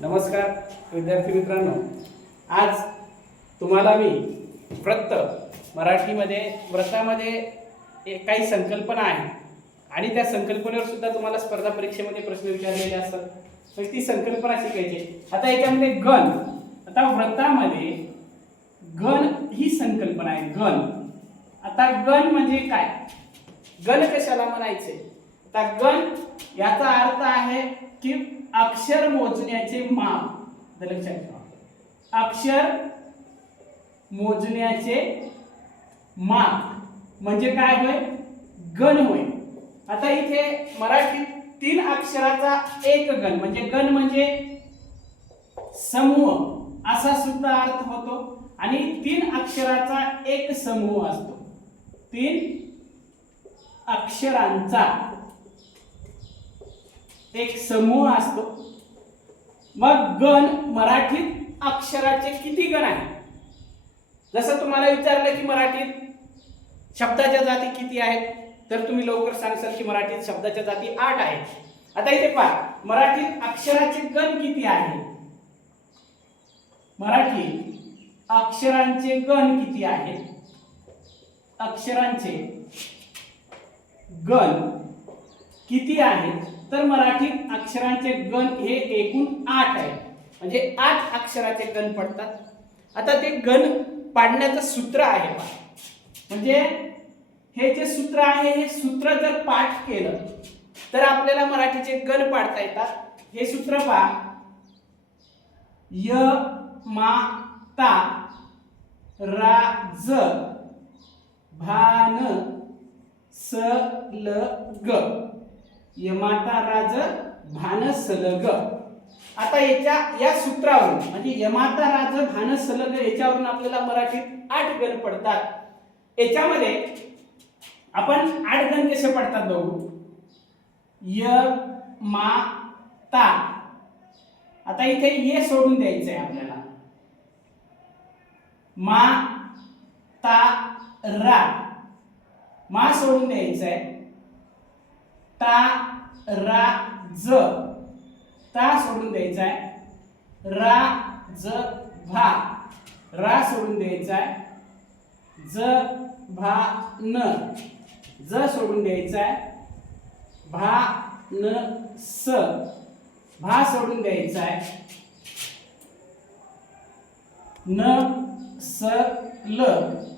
नमस्कार विद्यार्थी मित्रांनो, आज तुम्हाला मी व्रत मराठीमध्ये व्रतामध्ये काही संकल्पना आहे आणि त्या संकल्पनेवर सुद्धा तुम्हाला स्पर्धा परीक्षेमध्ये प्रश्न विचारलेले असतात. तर ती संकल्पना शिकायची. आता याच्यामध्ये गण, आता व्रतामध्ये गण ही संकल्पना आहे. गण, आता गण म्हणजे काय, गण कशाला म्हणायचे? आता गण याचा अर्थ आहे की अक्षर मोजण्याचे माप. लक्षात ठेवा, अक्षर मोजण्याचे माप म्हणजे काय होय, गण होय. आता इथे मराठीत 3 अक्षराचा एक गण म्हणजे गण म्हणजे समूह असा सुद्धा अर्थ होतो आणि 3 अक्षराचा एक समूह असतो. 3 अक्षरांचा एक समूह असतो. मग गण मराठीत अक्षराचे किती गण आहेत? जसं तुम्हाला विचारलं की मराठीत शब्दाच्या जाती किती आहेत, तर तुम्ही लवकर सांगसाल की मराठीत शब्दाच्या जाती 8 आहेत. आता इथे पहा, मराठीत अक्षराचे गण किती आहेत? मराठीत अक्षरांचे गण किती आहेत? अक्षरांचे गण किती आहेत? तर मराठीत अक्षरांचे गण हे एकूण 8 आहेत. म्हणजे 8 अक्षराचे गण पडतात. आता ते गण पाडण्याचं सूत्र आहे पहा. म्हणजे हे जे सूत्र आहे, हे सूत्र जर पाठ केलं तर आपल्याला मराठीचे गण पाडता येतात. हे सूत्र पहा, य मा ता रा ज भान स ल ग. यमाता राज भान सलग. आता या सूत्रावरून म्हणजे यमाता राज भान सलग याच्यावरून आपल्याला मराठीत 8 गण पडतात. याच्यामध्ये आपण 8 गण कसे पडतात बघू. य मा ता, आता इथे ये सोडून द्यायचं आहे आपल्याला. मा ता रा, मा सोडून द्यायचं आहे. ता रा ज, ता सोडून द्यायचा आहे. रा ज भा, रा सोडून द्यायचा आहे. ज भा न, ज सोडून द्यायचा आहे. भा न स, भा सोडून द्यायचा आहे. न स ल,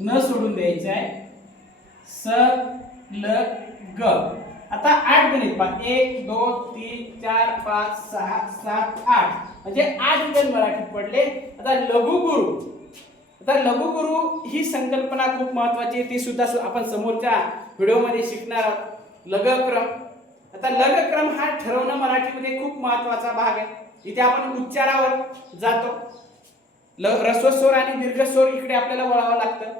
न सोडून द्यायचा आहे. स ल ग. आता 8 गणित पहा, 1 2 3 4 5 6 7 8 म्हणजे 8 गण मराठीत पडले. आता लघुगुरु, आता लघुगुरु ही संकल्पना खूप महत्त्वाची आहे. ती सुद्धा आपण समोरच्या व्हिडिओमध्ये शिकणार आहोत. लघुक्रम, आता लघुक्रम हा ठरवणं मराठीमध्ये खूप महत्त्वाचा भाग आहे. इथे आपण उच्चारावर जातो. ऱ्हस्व स्वर आणि दीर्घ स्वर इकडे आपल्याला वळावं लागतं.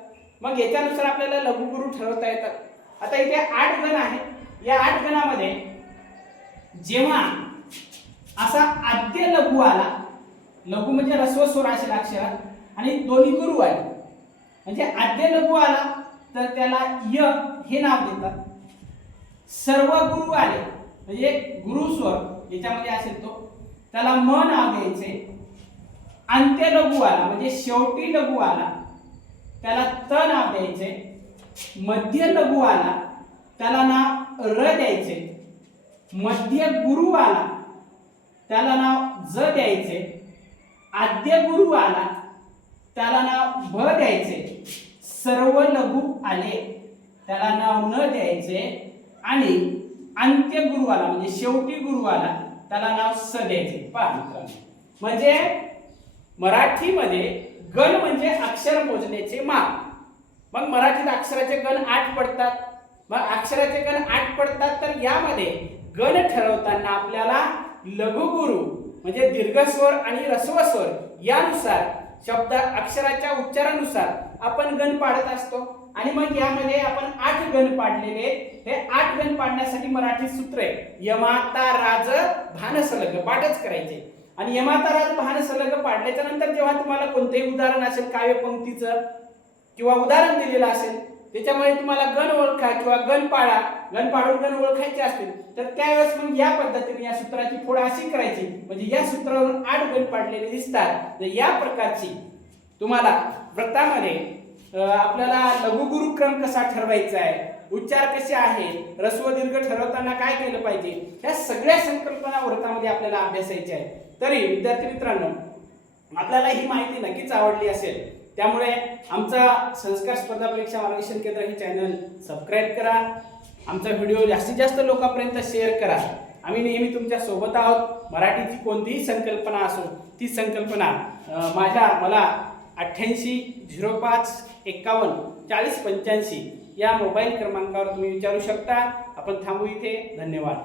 मग याच्यानुसार आपल्याला लघुगुरु ठरवता येतात. आता इथे 8 गण आहे. या 8 गणामध्ये जेव्हा असा आद्य लघु आला, लघु म्हणजे ह्रस्व स्वर असेल अक्षरात आणि दोन्ही गुरु आले, म्हणजे आद्य लघु आला तर त्याला य हे नाव देतात. सर्व गुरु आले म्हणजे गुरु स्वर याच्यामध्ये असेल तो, त्याला म नाव द्यायचे. अंत्य लघु आला म्हणजे शेवटी लघु आला, त्याला त नाव द्यायचे. मध्य लघु आला त्याला नाव र द्यायचे. मध्य गुरु आला त्याला नाव ज द्यायचे. आद्य गुरु आला त्याला नाव भ द्यायचे. सर्व लघु आले त्याला नाव न द्यायचे आणि अंत्य गुरु आला म्हणजे शेवटी गुरु आला त्याला नाव स द्यायचे. पहा, म्हणजे मराठीमध्ये गण म्हणजे अक्षर मोजण्याचे माप. मग मराठीत अक्षराचे गण 8 पडतात. मग अक्षराचे गण 8 पडतात तर यामध्ये गण ठरवताना आपल्याला लघुगुरु म्हणजे दीर्घ स्वर आणि ह्रस्व स्वर यानुसार शब्द अक्षराच्या उच्चारानुसार आपण गण पाडत असतो. आणि मग यामध्ये आपण 8 गण पाडलेले. हे 8 गण पाडण्यासाठी मराठी सूत्र आहे यमाता राज भान सलग, पाठच करायचे. आणि यमाता राज भान सलग पाडल्याच्या नंतर जेव्हा तुम्हाला कोणतेही उदाहरण असेल काव्य पंक्तीचं किंवा उदाहरण दिलेलं असेल त्याच्यामुळे तुम्हाला गण ओळखा किंवा गण पाडा, गण पाडून गण ओळखायचे असतील तर त्यावेळेस मग या पद्धतीने या सूत्राची फोड अशी करायची, म्हणजे या सूत्रावरून 8 गण पाडलेले दिसतात. तर या प्रकारची तुम्हाला व्रतामध्ये आपल्याला लघुगुरुक्रम कसा ठरवायचा आहे, उच्चार कसे आहेत, ऱ्हस्व दीर्घ ठरवताना काय केलं पाहिजे, ह्या सगळ्या संकल्पना व्रतामध्ये आपल्याला अभ्यासायच्या आहेत. तरी विद्यार्थी मित्रांनो, आपल्याला ही माहिती नक्कीच आवडली असेल, त्यामुळे आमचा संस्कार स्पर्धा परीक्षा मार्गदर्शन केंद्र हे चॅनल सबस्क्राईब करा, आमचा व्हिडिओ जास्तीत जास्त लोकांपर्यंत शेअर करा. आम्ही नेहमी तुमच्या सोबत आहोत. मराठीची कोणतीही संकल्पना असो ती संकल्पना मला 8805514085 या मोबाईल क्रमांकावर तुम्ही विचारू शकता. आपण थांबू इथे. धन्यवाद.